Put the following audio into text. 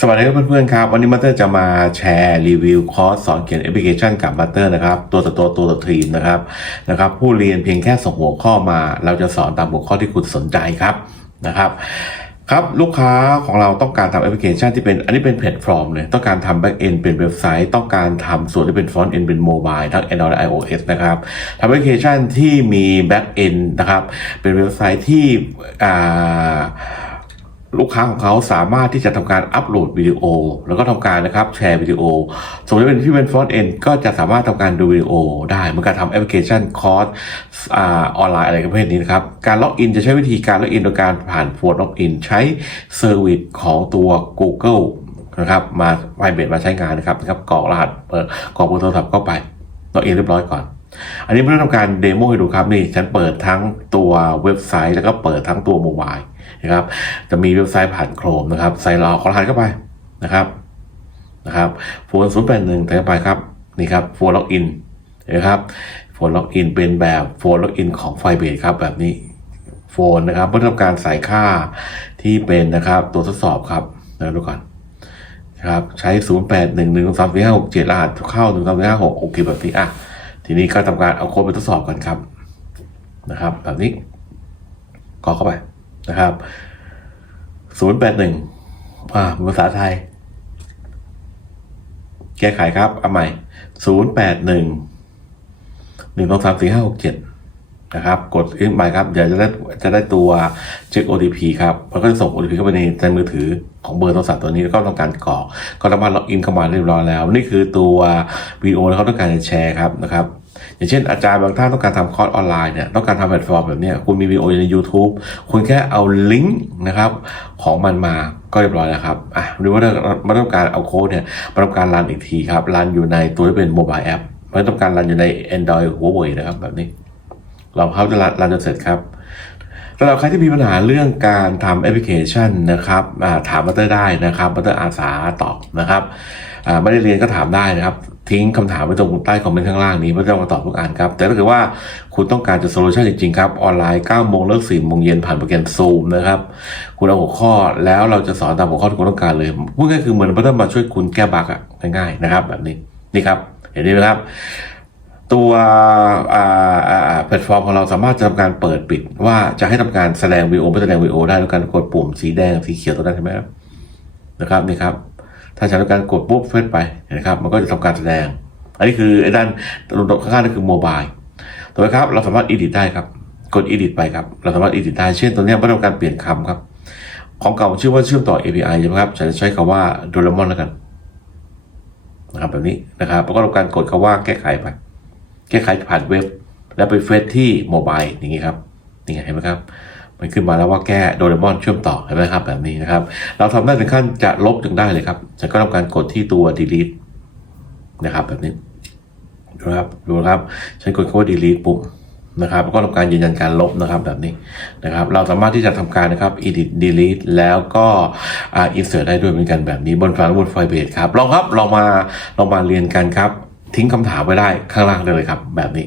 สวัสดีครับเพื่อนๆครับ วันนี้มาเตอร์จะมาแชร์รีวิวคอร์สสอนเขียนแอปพลิเคชันกับมาเตอร์นะครับ ตัวต่อตัวตัวต่อทีมนะครับนะครับ ผู้เรียนเพียงแค่ส่งหัวข้อมา เราจะสอนตามหัวข้อที่คุณสนใจครับนะครับครับลูกค้าของเราต้องการทำแอปพลิเคชันที่เป็นอันนี้เป็นแพลตฟอร์มเลยต้องการทำแบ็กเอนเป็นเว็บไซต์ต้องการทำส่วนที่เป็นฟอนต์เอนเป็นโมบายทั้ง Android และ iOS นะครับทำแอปพลิเคชันที่มีแบ็กเอนนะครับเป็นเว็บไซต์ที่อ่า ลูกค้าของเขาสามารถที่จะทำการอัปโหลดวิดีโอ แล้วก็ทำการนะครับแชร์วิดีโอ สมมติเป็นที่เป็นฟอนต์เอนก็จะสามารถทำการดูวิดีโอได้เหมือนการทำแอปพลิเคชันคอร์สออนไลน์อะไรประเภทนี้นะครับ การล็อกอินจะใช้วิธีการล็อกอินโดยการผ่านโฟนล็อกอินใช้เซอร์วิสของตัว Google นะครับมาไวเบตมาใช้งานนะครับนะครับกรอกรหัสเปิดกรอกเบอร์โทรศัพท์เข้าไปล็อกอินเรียบร้อยก่อนอันนี้เพื่อทำการเดโมให้ดูครับนี่ฉันเปิดทั้งตัวเว็บไซต์แล้วก็เปิดทั้งตัวโมบาย นะครับ จะมีเว็บไซต์ผ่านโครมนะครับ ใส่รอขอรหัสเข้าไปนะครับนะครับโฟนศูนย์แปดหนึ่งใส่เข้าไปครับนี่ครับโฟนล็อกอินนะครับโฟนล็อกอินเป็นแบบโฟนล็อกอินของไฟเบสครับแบบนี้โฟนนะครับเพื่อทำการใส่ค่าที่เป็นนะครับ ตัวทดสอบครับเดี๋ยวดูก่อนนะครับใช้ 0 8 1 1 3 4 5 6 7รหัสเข้า 1 3 4 5 6 โอเคแบบนี้อะ ทีนี้ก็ทำการเอาโค้ดไปทดสอบกันครับ นะครับ แบบนี้กรอกเข้าไป นะครับ0 8 1อ่าเป็นภาษาไทย แก้ไขครับ เอาใหม่0 8 1 1 2 3 4 5 6 7นะครับ กดขึ้นไปครับเดี๋ยวจะได้จะได้ตัวเช็ค OTP ครับมันก็จะส่ง OTP เข้าไปในในมือถือของเบอร์โทรศัพท์ตัวนี้แล้วก็ต้องการกรอกก็สามารถล็อกอินเข้ามาเรียบร้อยแล้ว นี่คือตัววิดีโอที่เขาต้องการจะแชร์ครับนะครับอย่างเช่นอาจารย์บางท่านต้องการทำคอร์สออนไลน์เนี่ยต้องการทำแพลตฟอร์มแบบนี้คุณมีวิดีโอใน YouTube คุณแค่เอาลิงก์นะครับของมันมาก็เรียบร้อยแล้วครับอะหรือว่าไม่ต้องการเอาโค้ดเนี่ยไมาทำการรันอีกทีครับรันอยู่ในตัวที่เป็นโมบายแอปไม่ต้องการรันอยู่ใน Android Huawei นะครับแบบนี้ เราเข้าจะรันจนเสร็จครับสำหรับใครที่มีปัญหาเรื่องการทำแอปพลิเคชันนะครับถามมาเตอร์ได้นะครับมาเตอร์อาสาตอบนะครับไม่ได้เรียนก็ถามได้นะครับ ทิ้งคำถามไว้ตรงใต้คอมเมนต์ข้างล่างนี้มาเตอร์มาตอบทุกอ่านครับ แต่ถ้าเกิดว่าคุณต้องการจะโซลูชันจริงๆครับ ออนไลน์9โมงเลิก4โมงเย็นผ่านโปรแกรมซูมนะครับ คุณเอาหัวข้อแล้วเราจะสอนตามหัวข้อที่คุณต้องการเลยพูดง่ายๆคือเหมือนมาเตอร์มาช่วยคุณแก้บั๊กอะง่ายๆนะครับ แบบนี้นี่ครับเห็นไหมครับ ตัวอ่าอ่าแพลตฟอร์มของเราสามารถจะทำการเปิดปิด ว่าจะให้ทำการแสดงวิดีโอไม่แสดงวิดีโอได้ด้วยการกดปุ่มสีแดงสีเขียวตัวนั้นใช่ไหมครับนะครับนี่ครับ ถ้าใช้ด้วยการกดปุ๊บเฟซไปนะครับ มันก็จะทำการแสดง อันนี้คือไอ้ด้านตรงข้างๆนั่นคือโมบายต่อไปครับเราสามารถ edit ได้ครับกด edit ไปครับ เราสามารถ edit ได้ เช่นตัวนี้ไม่ต้องการเปลี่ยนคำครับ ของเก่าชื่อว่าเชื่อมต่อ API ใช่ไหมครับฉันจะใช้คำว่า Doraemon แล้วกัน นะครับแบบนี้นะครับ แล้วก็ทำการกดคำว่าแก้ไขไป แก้ไขผ่านเว็บ แล้วไปเฟซที่โมบายอย่างนี้ครับนี่ไงเห็นไหมครับมันขึ้นมาแล้วว่าแก้โดเรมอนเชื่อมต่อเห็นไหมครับแบบนี้นะครับ เราทำได้ถึงขั้นจะลบถึงได้เลยครับฉันก็ทำการกดที่ตัว delete นะครับแบบนี้ดูนะครับดูนะครับฉันกดคำว่า delete ปุ๊บนะครับแล้วก็ทำการยืนยันการลบนะครับแบบนี้นะครับ เราสามารถที่จะทำการนะครับ edit delete แล้วก็อ่า insert ได้ด้วยเหมือนกันแบบนี้บนฟล์บนไฟล์เบสครับลองครับลองมาลองมาเรียนกันครับ ทิ้งคำถามไว้ได้ข้างล่างได้เลยครับ แบบนี้